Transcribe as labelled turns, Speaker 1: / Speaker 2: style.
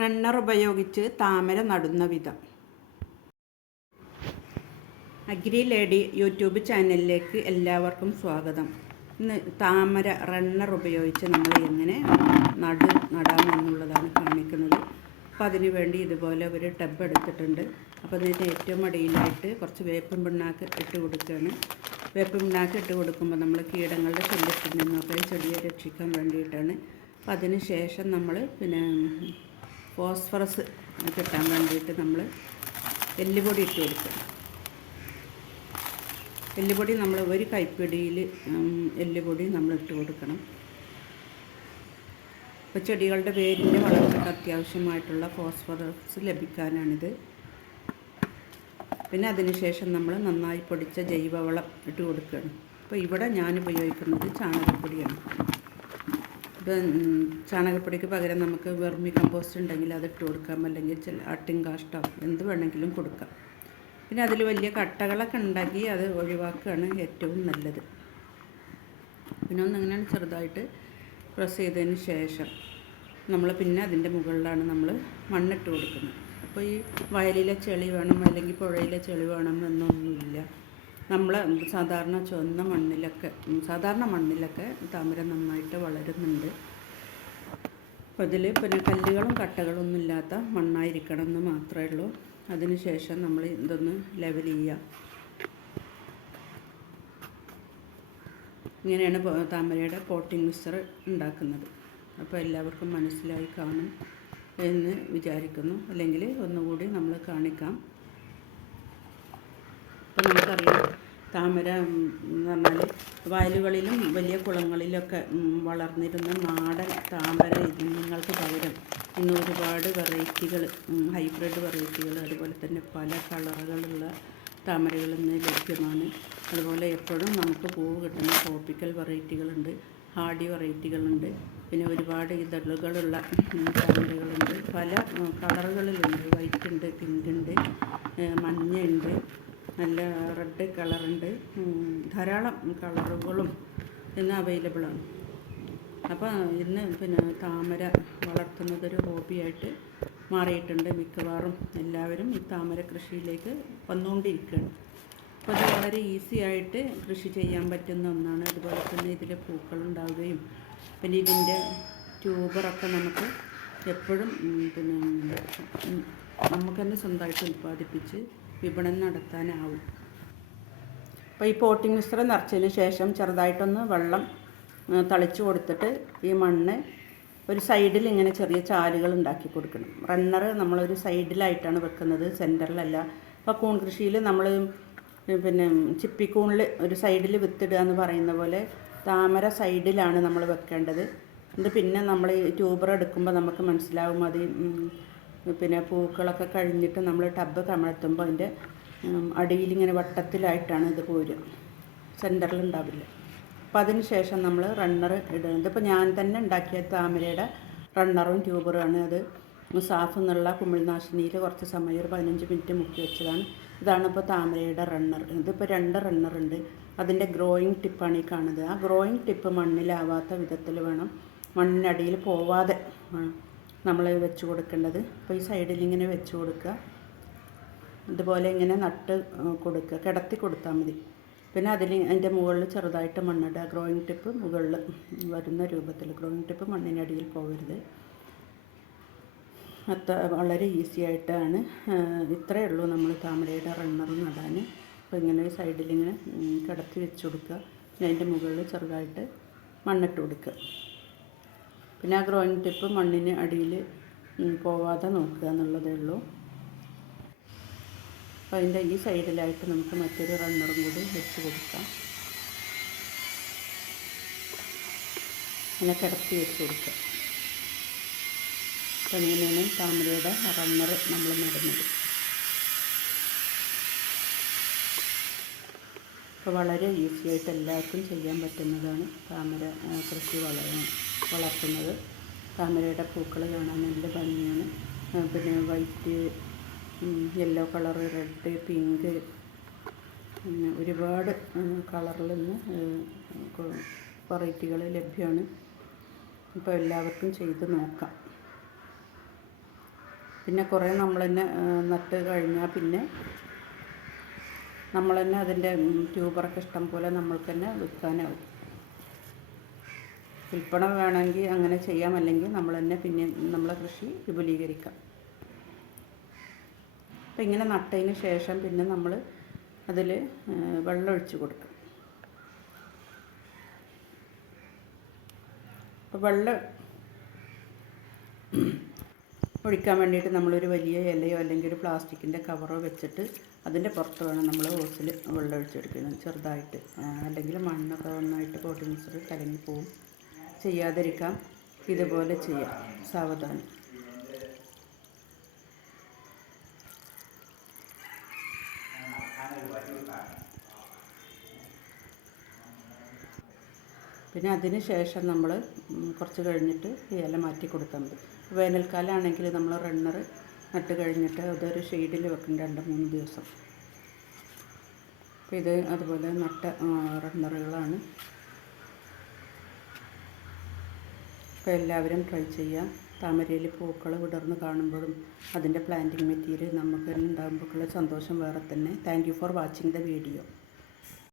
Speaker 1: Runner ഉപയോഗിച്ച് താമര നടുന്ന വിധം. അഗ്രി ലേഡി യൂട്യൂബ് ചാനലിലേക്ക് എല്ലാവർക്കും സ്വാഗതം. ഇന്ന് താമര റണ്ണർ ഉപയോഗിച്ച് നമ്മൾ എങ്ങനെ നടു നടാമെന്നുള്ളതാണ് കാണിക്കുന്നത്. അപ്പോൾ അതിന് വേണ്ടി ഇതുപോലെ ഒരു ടബ് എടുത്തിട്ടുണ്ട്. അപ്പോൾ അതിന്റെ ഏറ്റവും അടിയിലായിട്ട് കുറച്ച് വേപ്പും പിണ്ണാക്ക് ഇട്ട് കൊടുക്കുകയാണ്. വേപ്പും പിണ്ണാക്ക് ഇട്ട് കൊടുക്കുമ്പോൾ നമ്മൾ കീടങ്ങളുടെ ശല്യത്തിൽ നിന്നൊക്കെ ചെടിയെ രക്ഷിക്കാൻ വേണ്ടിയിട്ടാണ്. അപ്പോൾ അതിന് ശേഷം നമ്മൾ പിന്നെ ഫോസ്ഫറസ് കിട്ടാൻ വേണ്ടിയിട്ട് നമ്മൾ എല്ലുപൊടി ഇട്ട് കൊടുക്കുക. എല്ലുപൊടി നമ്മൾ ഒരു കൈപ്പിടിയിൽ എല്ലുപൊടി നമ്മൾ ഇട്ട് കൊടുക്കണം. ഇപ്പോൾ ചെടികളുടെ വേരിന്റെ വളർച്ചയ്ക്ക് അത്യാവശ്യമായിട്ടുള്ള ഫോസ്ഫറസ് ലഭിക്കാനാണിത്. പിന്നെ അതിനുശേഷം നമ്മൾ നന്നായി പൊടിച്ച ജൈവവളം ഇട്ട് കൊടുക്കുകയാണ്. അപ്പോൾ ഇവിടെ ഞാൻ ഉപയോഗിക്കുന്നത് ചാണകപ്പൊടിയാണ്. ഇത് ചാണകപ്പൊടിക്ക് പകരം നമുക്ക് വെർമി കമ്പോസ്റ്റ് ഉണ്ടെങ്കിൽ അത് ഇട്ട് കൊടുക്കാം. അല്ലെങ്കിൽ ചില ആട്ടിൻ കാഷ്ടോ എന്ത് വേണമെങ്കിലും കൊടുക്കാം. പിന്നെ അതിൽ വലിയ കട്ടകളൊക്കെ ഉണ്ടാക്കി അത് ഒഴിവാക്കുകയാണ് ഏറ്റവും നല്ലത്. പിന്നെ ഒന്നിങ്ങനെ ചെറുതായിട്ട് പ്രസ് ചെയ്തതിന് ശേഷം നമ്മൾ പിന്നെ അതിന്റെ മുകളിലാണ് നമ്മൾ മണ്ണിട്ട് കൊടുക്കുന്നത്. അപ്പോൾ ഈ വയലിലെ ചെളി വേണം അല്ലെങ്കിൽ പുഴയിലെ ചെളി വേണം എന്നൊന്നുമില്ല. നമ്മൾ സാധാരണ ചുവന്ന മണ്ണിലൊക്കെ സാധാരണ മണ്ണിലൊക്കെ താമര നന്നായിട്ട് വളരുന്നുണ്ട്. അപ്പോൾ ഇതിൽ പിന്നെ കല്ലുകളും കട്ടകളൊന്നും ഇല്ലാത്ത മണ്ണായിരിക്കണം എന്ന് മാത്രമേ ഉള്ളൂ. അതിനുശേഷം നമ്മൾ ഇതൊന്ന് ലെവൽ ചെയ്യുക ഇങ്ങനെയാണ് താമരയുടെ പോട്ടിംഗ് മിക്സർ ഉണ്ടാക്കുന്നത്. അപ്പോൾ എല്ലാവർക്കും മനസ്സിലായി കാണും എന്ന് വിചാരിക്കുന്നു. അല്ലെങ്കിൽ ഒന്നുകൂടി നമ്മൾ കാണിക്കാം. അപ്പോൾ നമുക്കറിയാം. താമര എന്ന് പറഞ്ഞാൽ വയലുകളിലും വലിയ കുളങ്ങളിലൊക്കെ വളർന്നിരുന്ന നാടൻ താമര ഇനങ്ങൾക്ക് പകരം ഇന്ന് ഒരുപാട് വെറൈറ്റികൾ ഹൈബ്രിഡ് വെറൈറ്റികൾ അതുപോലെ തന്നെ പല കളറുകളുള്ള താമരകൾ ഇന്ന് ലഭ്യമാണ്. അതുപോലെ എപ്പോഴും നമുക്ക് പൂവ് കിട്ടുന്ന ട്രോപ്പിക്കൽ വെറൈറ്റികളുണ്ട് ഹാർഡി വെറൈറ്റികളുണ്ട് പിന്നെ ഒരുപാട് ഇതളുകളുള്ള താമരകളുണ്ട് പല കളറുകളിലുണ്ട്. വൈറ്റ് ഉണ്ട് പിങ്ക് ഉണ്ട് മഞ്ഞയുണ്ട് നല്ല റെഡ് കളറുണ്ട് ധാരാളം കളറുകളും ഇന്ന് അവൈലബിളാണ് അപ്പോൾ ഇന്ന് പിന്നെ താമര വളർത്തുന്നതൊരു ഹോബിയായിട്ട് മാറിയിട്ടുണ്ട് മിക്കവാറും എല്ലാവരും ഈ താമര കൃഷിയിലേക്ക് വന്നുകൊണ്ടിരിക്കുകയാണ്. അപ്പോൾ അത് വളരെ ഈസി ആയിട്ട് കൃഷി ചെയ്യാൻ പറ്റുന്ന ഒന്നാണ്. അതുപോലെ തന്നെ ഇതിൽ പൂക്കളുണ്ടാവുകയും പിന്നെ ഇതിന്റെ ട്യൂബറൊക്കെ നമുക്ക് എപ്പോഴും പിന്നെ നമുക്ക് തന്നെ സ്വന്തമായിട്ട് ഉൽപ്പാദിപ്പിച്ച് വിപണനം നടത്താനാവും. അപ്പോൾ ഈ പോട്ടിംഗ് മിശ്രം നിറച്ചതിന് ശേഷം ചെറുതായിട്ടൊന്ന് വെള്ളം തളിച്ച് കൊടുത്തിട്ട് ഈ മണ്ണ് ഒരു സൈഡിൽ ഇങ്ങനെ ചെറിയ ചാലുകൾ ഉണ്ടാക്കി കൊടുക്കണം. റണ്ണർ നമ്മളൊരു സൈഡിലായിട്ടാണ് വെക്കുന്നത് സെന്ററിലല്ല അപ്പോൾ കൂൺ കൃഷിയിൽ നമ്മൾ പിന്നെ ചിപ്പിക്കൂണിൽ ഒരു സൈഡിൽ വിത്തിടുക എന്ന് പറയുന്ന പോലെ താമര സൈഡിലാണ് നമ്മൾ വെക്കേണ്ടത്. എന്നിട്ട് പിന്നെ നമ്മൾ ട്യൂബർ എടുക്കുമ്പോൾ നമുക്ക് മനസ്സിലാവും അത് പിന്നെ പൂക്കളൊക്കെ കഴിഞ്ഞിട്ട് നമ്മൾ ടബ് കമഴ്ത്തുമ്പോൾ അതിന്റെ അടിയിലിങ്ങനെ വട്ടത്തിലായിട്ടാണ് ഇത് പോരുക സെന്ററിൽ ഉണ്ടാവില്ല. അപ്പം അതിന് ശേഷം നമ്മൾ റണ്ണർ ഇടുന്നത് ഇപ്പോൾ ഞാൻ തന്നെ ഉണ്ടാക്കിയ താമരയുടെ റണ്ണറും ട്യൂബറുമാണ് അത് സാഫ് എന്നുള്ള കുമിൾനാശിനിയിൽ കുറച്ച് സമയം ഒരു പതിനഞ്ച് മിനിറ്റ് മുക്കി വെച്ചതാണ്. ഇതാണ് ഇപ്പോൾ താമരയുടെ റണ്ണർ ഇതിപ്പോൾ രണ്ട് റണ്ണർ ഉണ്ട്. അതിന്റെ ഗ്രോയിങ് ടിപ്പാണ് ഈ കാണുന്നത്. ആ ഗ്രോയിങ് ടിപ്പ് മണ്ണിലാവാത്ത വിധത്തിൽ വേണം മണ്ണിനടിയിൽ പോവാതെ നമ്മൾ വെച്ച് കൊടുക്കേണ്ടത്. അപ്പോൾ ഈ സൈഡിൽ ഇങ്ങനെ വെച്ച് കൊടുക്കുക. ഇതുപോലെ ഇങ്ങനെ നട്ട് കൊടുക്കുക. കിടത്തി കൊടുത്താൽ മതി. പിന്നെ അതിൽ അതിന്റെ മുകളിൽ ചെറുതായിട്ട് മണ്ണിടുക. ഗ്രോയിങ് ടിപ്പ് മുകളിൽ വരുന്ന രൂപത്തിൽ. ഗ്രോയിങ് ടിപ്പ് മണ്ണിനടിയിൽ പോകരുത്. അത്ര വളരെ ഈസി ആയിട്ടാണ്. ഇത്രയേ ഉള്ളൂ നമ്മൾ താമരയുടെ റണ്ണർ നടാൻ. അപ്പോൾ ഇങ്ങനെ സൈഡിൽ ഇങ്ങനെ കിടത്തി വെച്ച് കൊടുക്കുക. അതിന്റെ മുകളിൽ ചെറുതായിട്ട് മണ്ണിട്ട് കൊടുക്കുക. പിന്നെ ആ ഗ്രോയിങ് ടിപ്പ് മണ്ണിന് അടിയിൽ പോവാതെ നോക്കുക എന്നുള്ളതേ ഉള്ളൂ. അപ്പോൾ അതിന്റെ ഈ സൈഡിലായിട്ട് നമുക്ക് മറ്റൊരു റണ്ണറും കൂടി വെച്ച് കൊടുക്കാം. അങ്ങനെ കിടത്തി വെച്ച് കൊടുക്കാം. അപ്പോൾ ഇങ്ങനെയാണ് താമരയുടെ റണ്ണർ നമ്മൾ നടുന്നത്. അപ്പോൾ വളരെ ഈസി ആയിട്ട് എല്ലാവർക്കും ചെയ്യാൻ പറ്റുന്നതാണ് താമര കൃഷി വളരാൻ വളർത്തുന്നത്. താമരയുടെ പൂക്കൾ കാണാൻ നല്ല ഭംഗിയാണ്. പിന്നെ white yellow colour red pink ഒരുപാട് കളറിൽ നിന്ന് വെറൈറ്റികൾ ലഭ്യമാണ്. ഇപ്പോൾ എല്ലാവർക്കും ചെയ്ത് നോക്കാം. പിന്നെ കുറേ നമ്മൾ തന്നെ നട്ട് കഴിഞ്ഞാൽ പിന്നെ നമ്മൾ തന്നെ അതിന്റെ ട്യൂബറൊക്കെ ഇഷ്ടം പോലെ നമ്മൾക്ക് തന്നെ വിൽക്കാനാവും വിൽപ്പന വേണമെങ്കിൽ അങ്ങനെ ചെയ്യാം. അല്ലെങ്കിൽ നമ്മൾ തന്നെ പിന്നെ നമ്മളെ കൃഷി വിപുലീകരിക്കാം. അപ്പം ഇങ്ങനെ നട്ടതിന് ശേഷം പിന്നെ നമ്മൾ അതിൽ വെള്ളം കൊടുക്കും. അപ്പോൾ വെള്ളം ഒഴിക്കാൻ വേണ്ടിയിട്ട് നമ്മളൊരു വലിയ ഇലയോ അല്ലെങ്കിൽ ഒരു പ്ലാസ്റ്റിക്കിന്റെ കവറോ വെച്ചിട്ട് അതിന്റെ പുറത്ത് വേണം നമ്മൾ ഹോസിൽ വെള്ളം ഒഴിച്ചെടുക്കുന്നത് ചെറുതായിട്ട് അല്ലെങ്കിൽ മണ്ണൊക്കെ നന്നായിട്ട് കോട്ടിംഗ് മിക്സർ കലങ്ങി പോവും. ചെയ്യാതിരിക്കാം. ഇതുപോലെ ചെയ്യാം. സാവധാനം. പിന്നെ അതിന് ശേഷം നമ്മൾ കുറച്ച് കഴിഞ്ഞിട്ട് ഈ ഇല മാറ്റി കൊടുത്താൽ മതി. വേനൽക്കാലമാണെങ്കിൽ നമ്മൾ റണ്ണർ നട്ട് കഴിഞ്ഞിട്ട് അതൊരു ഷെയ്ഡിൽ വെക്കും രണ്ട് മൂന്ന് ദിവസം. അപ്പോൾ ഇത് അതുപോലെ നട്ട റണ്ണറുകളാണ് അപ്പോൾ എല്ലാവരും ട്രൈ ചെയ്യാം. താമരയിൽ പൂക്കൾ വിടർന്ന് കാണുമ്പോഴും അതിന്റെ പ്ലാന്റിങ് മെറ്റീരിയൽ നമുക്ക് ഉണ്ടാകുമ്പോഴുള്ള സന്തോഷം വേറെ തന്നെ. Thank for watching the video